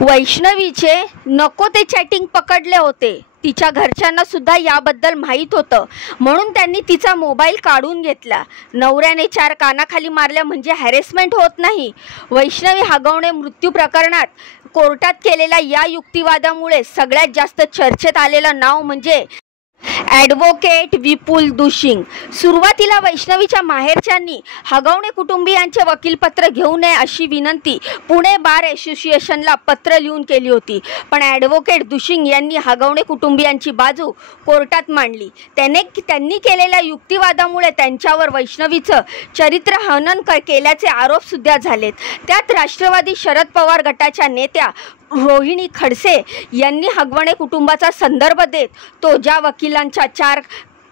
वैष्णवीचे नको ते चॅटिंग पकडले होते। तिच्या घरच्यांना सुद्धा याबद्दल माहीत होतं, म्हणून त्यांनी तिचा मोबाईल काढून घेतला। नवऱ्याने 4 कानाखाली मारल्या म्हणजे हॅरेसमेंट होत नाही। वैष्णवी हगवणे मृत्यू प्रकरणात कोर्टात केलेल्या या युक्तिवादामुळे सगळ्यात जास्त चर्चेत आलेलं नाव म्हणजे ॲडव्होकेट विपुल दुशिंग। सुरुवातीला वैष्णवीच्या माहेरच्यांनी हगवणे कुटुंबियांचे वकीलपत्र घेऊ नये अशी विनंती पुणे बार असोसिएशनला पत्र लिहून केली होती, पण ॲडव्होकेट दुशिंग यांनी हगवणे कुटुंबियांची बाजू कोर्टात मांडली। त्यांनी केलेल्या युक्तिवादामुळे त्यांच्यावर वैष्णवीचं चरित्रहनन केल्याचे आरोप सुद्धा झालेत। त्यात राष्ट्रवादी शरद पवार गटाच्या नेत्या रोहिणी खडसे यांनी हगवणे कुटुंबाचा संदर्भ देत तो ज्या वकिलांच्या 4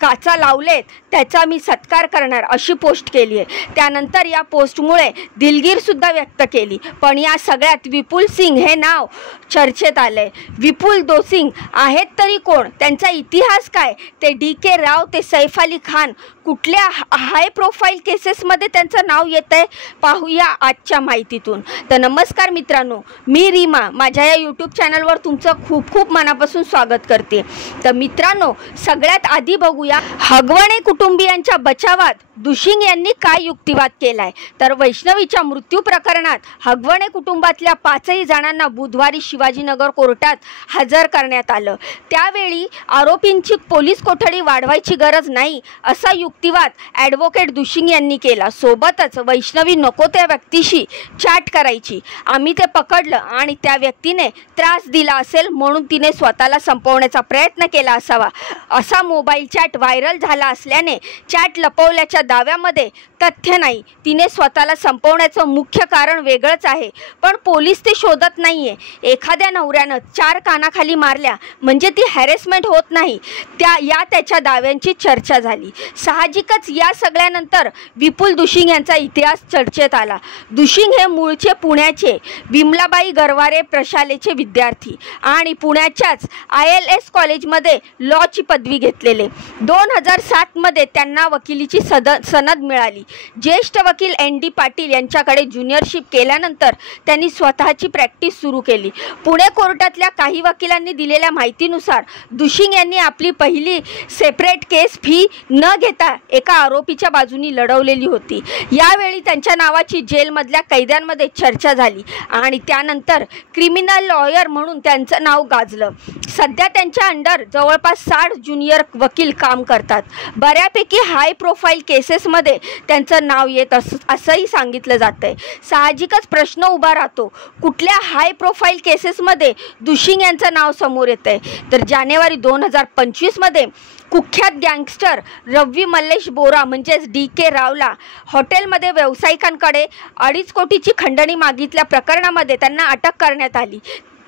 काचा लावलेत त्याचा मी सत्कार करणार अशी पोस्ट केली आहे। त्यानंतर या पोस्टमुळे दिलगीर सुद्धा व्यक्त केली, पण या सगळ्यात विपुल सिंग हे नाव चर्चेत आलंय। विपुल दोसिंग आहेत तरी कोण, त्यांचा इतिहास काय, ते DK राव ते सैफ अली खान कुठल्या हाय प्रोफाईल केसेसमध्ये त्यांचं नाव येतंय पाहूया आजच्या माहितीतून। तर नमस्कार मित्रांनो, मी रीमा माझ्या या यूट्यूब चॅनलवर तुमचं खूप खूप मनापासून स्वागत करते। तर मित्रांनो, सगळ्यात आधी बघूया हगवणे कुटुंबियांच्या बचावात दुशिंग यांनी काय युक्तिवाद केलाय। तर वैष्णवीच्या मृत्यू प्रकरणात हगवणे कुटुंबातल्या 5ही जणांना बुधवारी शिवाजीनगर कोर्टात हजर करण्यात आलं। त्यावेळी आरोपींची पोलीस कोठडी वाढवायची गरज नाही असा युक्तिवाद ॲडव्होकेट दुशिंग यांनी केला। सोबतच वैष्णवी नको त्या व्यक्तीशी चॅट करायची, आम्ही ते पकडलं आणि त्या व्यक्तीने त्रास दिला असेल म्हणून तिने स्वतःला संपवण्याचा प्रयत्न केला असावा असा मोबाईल चॅट व्हायरल झाला असल्याने चॅट लपवल्याच्या दाव्यामध्ये तथ्य नाही। तिने स्वतःला संपवण्याचं मुख्य कारण वेगळंच आहे, पण पोलीस ते शोधत नाहीये। एखाद्या नवऱ्यानं 4 कानाखाली मारल्या म्हणजे ती हॅरेसमेंट होत नाही, त्याच्या दाव्यांची चर्चा झाली। साहजिकच या सगळ्यानंतर विपुल दुशिंग यांचा इतिहास चर्चेत आला। दुशिंग हे मूळचे पुण्याचे विमलाबाई गरवारे प्रशालेचे विद्यार्थी आणि पुण्याच्याच ILS कॉलेजमध्ये लॉची पदवी घेतलेले। 2007 मध्ये त्यांना वकिलीची सनद मिळाली। ज्येष्ठ वकील ND पाटील यांच्याकडे ज्युनियरशिप केल्यानंतर त्यांनी स्वतःची प्रॅक्टिस सुरू केली। पुणे कोर्टातल्या काही वकिलांनी दिलेल्या माहितीनुसार दुशिंग यांनी आपली पहिली सेपरेट केस फी न घेता एका आरोपीच्या बाजूनी लढवलेली होती। यावेळी त्यांच्या नावाची जेलमधल्या कैद्यांमध्ये चर्चा झाली आणि त्यानंतर क्रिमिनल लॉयर म्हणून त्यांचं नाव गाजलं। सध्या त्यांच्या अंडर जवळपास 60 ज्युनियर वकील काम करतात। बऱ्यापैकी हाय प्रोफाईल केसेसमध्ये त्यांचं नाव येत असंही सांगितलं जातंय। साहजिकच प्रश्न उभा राहतो, कुठल्या हाय प्रोफाईल केसेसमध्ये दुशिंग यांचं नाव समोर येतंय। तर जानेवारी 2025 मध्ये कुख्यात गँगस्टर रवी मल्लेश बोरा म्हणजेच DK रावला हॉटेलमध्ये व्यावसायिकांकडे 2.5 कोटीची खंडणी मागितल्या प्रकरणामध्ये त्यांना अटक करण्यात आली।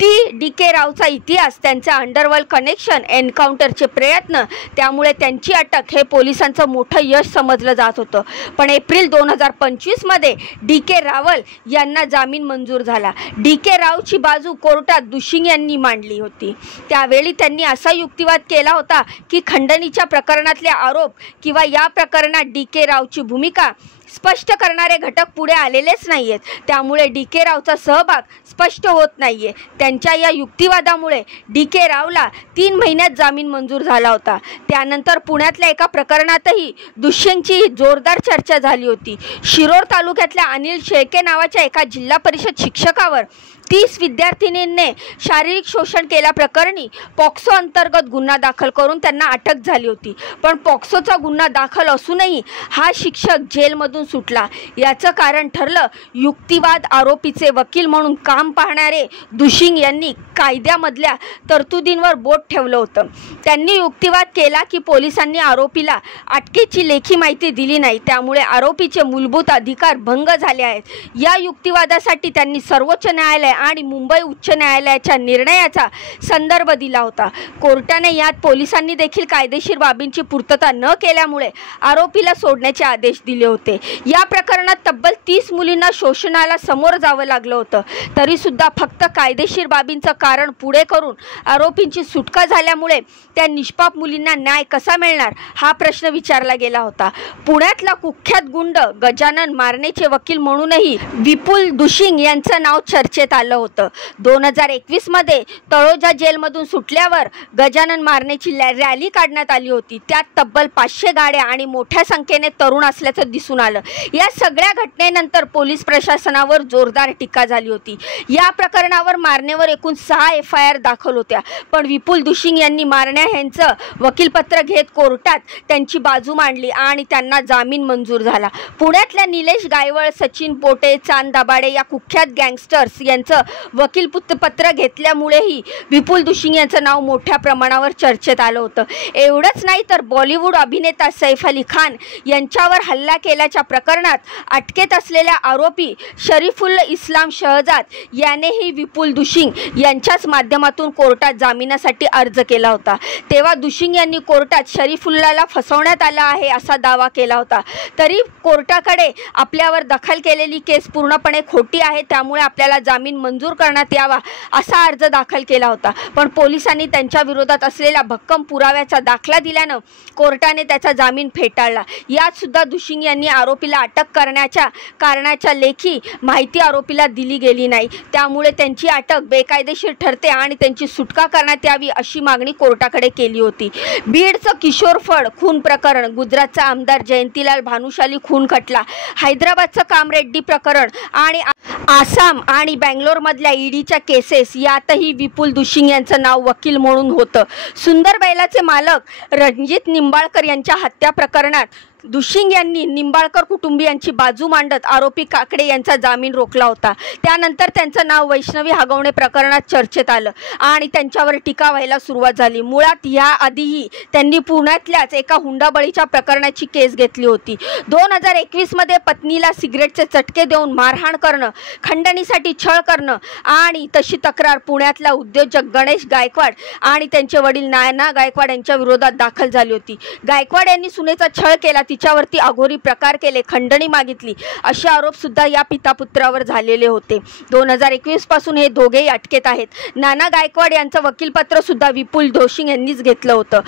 DK रावचा इतिहास, त्यांचे अंडरवर्ल्ड कनेक्शन, एन्काउंटरचे प्रयत्न, त्यामुळे त्यांची अटक हे पोलिसांचं मोठं यश समजलं जात होतं। पण एप्रिल 2025 मध्ये DK रावल यांना जामीन मंजूर झाला। DK रावची बाजू कोर्टात दुशिंग यांनी मांडली होती। त्यावेळी त्यांनी असा युक्तिवाद केला होता की खंडणीच्या प्रकरणातले आरोप किंवा या प्रकरणात DK रावची भूमिका स्पष्ट करणारे घटक पुढे आलेलेच नाहीयेत, त्यामुळे DK रावचा सहभाग स्पष्ट होत नाहीये। त्यांच्या या युक्तिवादामुळे DK रावला 3 महिन्यात जामीन मंजूर झाला होता। त्यानंतर पुण्यातल्या एका प्रकरणातही दुशिंगची जोरदार चर्चा झाली होती। शिरोळ तालुक्यातल्या अनिल शेळके नावाच्या एका जिल्हा परिषद शिक्षकावर 30 विद्यार्थिनींनी शारीरिक शोषण केल्याप्रकरणी पॉक्सो अंतर्गत गुन्हा दाखल करून त्यांना अटक झाली होती, पण पॉक्सोचा गुन्हा दाखल असूनही हा शिक्षक जेलमधून सुटला। याचं कारण ठरलं युक्तिवाद। आरोपीचे वकील म्हणून काम पाहणारे दुशिंग यांनी कायद्यामधल्या तरतुदींवर बोट ठेवलं होतं। त्यांनी युक्तिवाद केला की पोलिसांनी आरोपीला अटकेची लेखी माहिती दिली नाही, त्यामुळे आरोपीचे मूलभूत अधिकार भंग झाले आहेत। या युक्तिवादासाठी त्यांनी सर्वोच्च न्यायालय आणि मुंबई उच्च न्यायालयाच्या निर्णयाचा संदर्भ दिला होता। कोर्टाने यात पोलिसांनी देखील कायदेशीर बाबींची पूर्तता न केल्यामुळे आरोपीला सोडण्याचे आदेश दिले होते। या प्रकरणात तब्बल 30 मुलींना शोषणाला समोर जावं लागलं होतं, तरी सुद्धा फक्त कायदेशीर बाबींचं कारण पुढे करून आरोपींची सुटका झाल्यामुळे त्या निष्पाप मुलींना न्याय कसा मिळणार हा प्रश्न विचारला गेला होता। पुण्यातला कुख्यात गुंड गजानन मारणेचे वकील म्हणूनही विपुल दुशिंग यांचं नाव चर्चेत आलं आलं होतं. 2021मध्ये तळोजा जेलमधून सुटल्यावर गजानन मारण्याची रॅली काढण्यात आली होती. त्यात तब्बल 500 गाड्या आणि मोठ्या संख्येने तरुण असल्याचं दिसून आलं. या सगळ्या घटनेनंतर पोलीस प्रशासनावर जोरदार टीका झाली होती. या प्रकरणावर मारण्यावर एकूण 6 FIR दाखल होत्या. पण विपुल दुशिंग यांनी मारण्या यांचं वकीलपत्र घेत कोर्टात त्यांची बाजू मांडली आणि त्यांना जामीन मंजूर झाला. पुण्यातल्या निलेश गायवळ, सचिन पोटे, चांद दाभाडे या कुख्यात गँगस्टर्स यांचं वकीलपत्र घेतल्यामुळेही विपुल दुशिंग यांचं नाव मोठ्या प्रमाणावर चर्चेत आलं होतं. एवढंच नाही तर बॉलिवूड अभिनेता सैफ अली खान यांच्यावर हल्ला केल्याच्या प्रकरणात अटकेत असलेल्या आरोपी शरीफुल इस्लाम शहजाद यानेही विपुल दुशिंग यांच्याच माध्यमातून कोर्टात जामिनासाठी अर्ज केला होता. तेव्हा दुशिंग यांनी कोर्टात शरीफुल्लाला फसवण्यात आलं आहे असा दावा केला होता. तरी कोर्टाकडे आपल्यावर दखल केलेली केस पूर्णपणे खोटी आहे, त्यामुळे आपल्याला जामीन मंजूर करण्यात यावा असा अर्ज दाखल केला होता. पण पोलिसांनी त्यांच्या विरोधात असलेल्या भक्कम पुराव्याचा दाखला दिल्यानं कोर्टाने त्याचा जामीन फेटाळला. यात सुद्धा दुशिंग यांनी आरोपीला अटक करण्याच्या कारणाच्या लेखी माहिती आरोपीला दिली गेली नाही. त्यामुळे त्यांची अटक बेकायदेशीर ठरते आणि त्यांची सुटका करण्यात यावी अशी मागणी कोर्टाकडे केली होती. बीडचं किशोर फड खून प्रकरण, गुजरातचा आमदार जयंतीलाल भानुशाली खून खटला, हैदराबादचं कामरेड्डी प्रकरण आणि आसाम आणि बँगलोरमधल्या ईडीच्या केसेस यातही विपुल दुशिंग यांचं नाव वकील म्हणून होतं. सुंदर बैलाचे मालक रणजित निंबाळकर यांच्या हत्या प्रकरणात दुशिंग यांनी निंबाळकर कुटुंबियांची बाजू मांडत आरोपी काकडे यांचा जामीन रोखला होता. त्यानंतर त्यांचं नाव वैष्णवी हगवणे प्रकरणात चर्चेत आलं आणि त्यांच्यावर टीका व्हायला सुरुवात झाली. मुळात याआधीही त्यांनी पुण्यातल्याच एका हुंडाबळीच्या प्रकरणाची केस घेतली होती. 2021मध्ये पत्नीला सिगरेटचे चटके देऊन मारहाण करणं, खंडणीसाठी छळ करणं आणि तशी तक्रार पुण्यातला उद्योजक गणेश गायकवाड आणि त्यांचे वडील नाना गायकवाड यांच्या विरोधात दाखल झाली होती. गायकवाड यांनी सुनेचा छळ केला, तिच्यावरती अघोरी प्रकार केले, खंडणी मागितली असे आरोप सुद्धा या पितापुत्रावर झालेले होते. 2021 पासून हे दोघेही अटकेत आहेत. नाना गायकवाड यांचं वकीलपत्र सुद्धा विपुल दुशिंग यांनीच घेतलं होतं.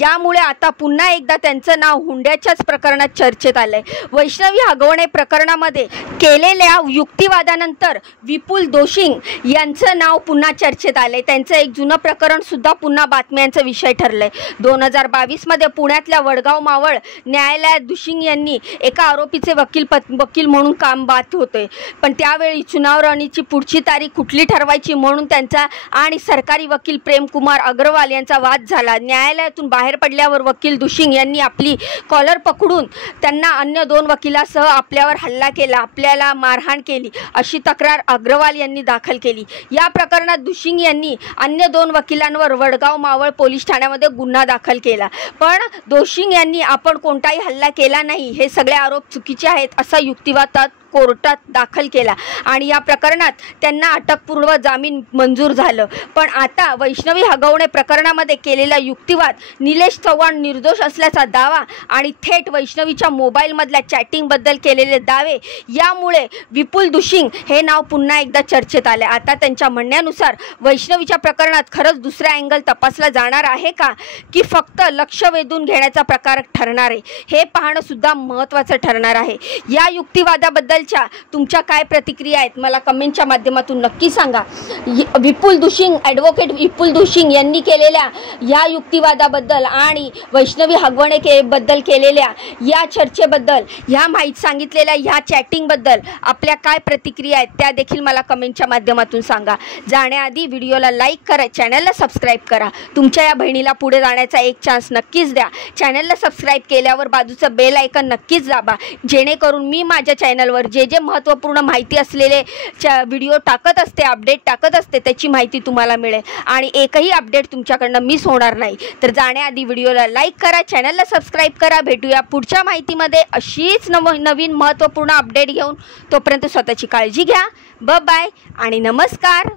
यामुळे आता पुन्हा एकदा त्यांचं नाव हुंड्याच्याच प्रकरणात चर्चेत आलंय. वैष्णवी हगवणे प्रकरणामध्ये केलेल्या युक्तिवादानंतर विपुल दुशिंग यांचं नाव पुन्हा चर्चेत आलंय. त्यांचं एक जुनं प्रकरण सुद्धा पुन्हा बातम्यांचा विषय ठरलंय. 2022मध्ये पुण्यातल्या वडगाव मावळ न्यायालयात दुशिंग यांनी एका आरोपीचे वकील म्हणून काम पाहत होते. पण त्यावेळी चुनाव रणनीतीची पुढची तारीख कुठली ठरवायची म्हणून त्यांचा आणि सरकारी वकील प्रेमकुमार अग्रवाल यांचा वाद झाला. न्यायालयातून बाहेर पडल्यावर वकील दुशिंग यांनी आपली कॉलर पकडून त्यांना अन्य 2 वकिलांसह आपल्यावर हल्ला केला, आपल्याला मारहाण केली अशी तक्रार अग्रवाल यांनी दाखल केली. या प्रकरणात दुशिंग यांनी अन्य 2 वकिलांवर वडगाव मावळ पोलीस ठाण्यामध्ये गुन्हा दाखल केला. पण दुशिंग यांनी आपण कोणताही हल्ला केला नाही, हे सगळे आरोप चुकीचे आहेत असा युक्तिवाद कोर्टात दाखल केला आणि या प्रकरणात त्यांना अटकपूर्व जामीन मंजूर झालं. पण आता वैष्णवी हगवणे प्रकरणामध्ये केलेला युक्तिवाद, निलेश चव्हाण निर्दोष असल्याचा दावा आणि थेट वैष्णवीच्या मोबाईलमधल्या चॅटिंगबद्दल केलेले दावे यामुळे विपुल दुशिंग हे नाव पुन्हा एकदा चर्चेत आले. आता त्यांच्या म्हणण्यानुसार वैष्णवीच्या प्रकरणात खरंच दुसरा अँगल तपासला जाणार आहे का, की फक्त लक्ष वेधून घेण्याचा प्रकार ठरणार आहे, हे पाहणं सुद्धा महत्त्वाचं ठरणार आहे. या युक्तिवादाबद्दल तुमच्या काय प्रतिक्रिया आहेत मला कमेंटच्या माध्यमातून नक्की सांगा. विपुल दुशिंग, ॲडव्होकेट विपुल दुशिंग यांनी केलेल्या या युक्तिवादाबद्दल आणि वैष्णवी हगवणे बद्दल केलेल्या या चर्चेबद्दल, ह्या माहिती सांगितलेल्या ह्या चॅटिंगबद्दल आपल्या काय प्रतिक्रिया आहेत त्या देखील मला कमेंटच्या माध्यमातून सांगा. जाण्याआधी व्हिडिओला लाईक करा, चॅनलला सबस्क्राईब करा. तुमच्या या बहिणीला पुढे जाण्याचा एक चान्स नक्कीच द्या. चॅनलला सबस्क्राईब केल्यावर बाजूचं बेल आयकन नक्कीच दाबा, जेणेकरून मी माझ्या चॅनलवर जे महत्त्वपूर्ण माहिती असलेले व्हिडिओ टाकत असते, अपडेट टाकत असते, त्याची माहिती तुम्हाला मिळेल आणि एकही अपडेट तुमच्याकडनं मिस होणार नाही. तर जाण्याआधी व्हिडिओला लाईक करा, चॅनलला सबस्क्राईब करा. भेटूया पुढच्या माहितीमध्ये अशीच नवीन महत्त्वपूर्ण अपडेट घेऊन. तोपर्यंत स्वतःची काळजी घ्या. बाय आणि नमस्कार.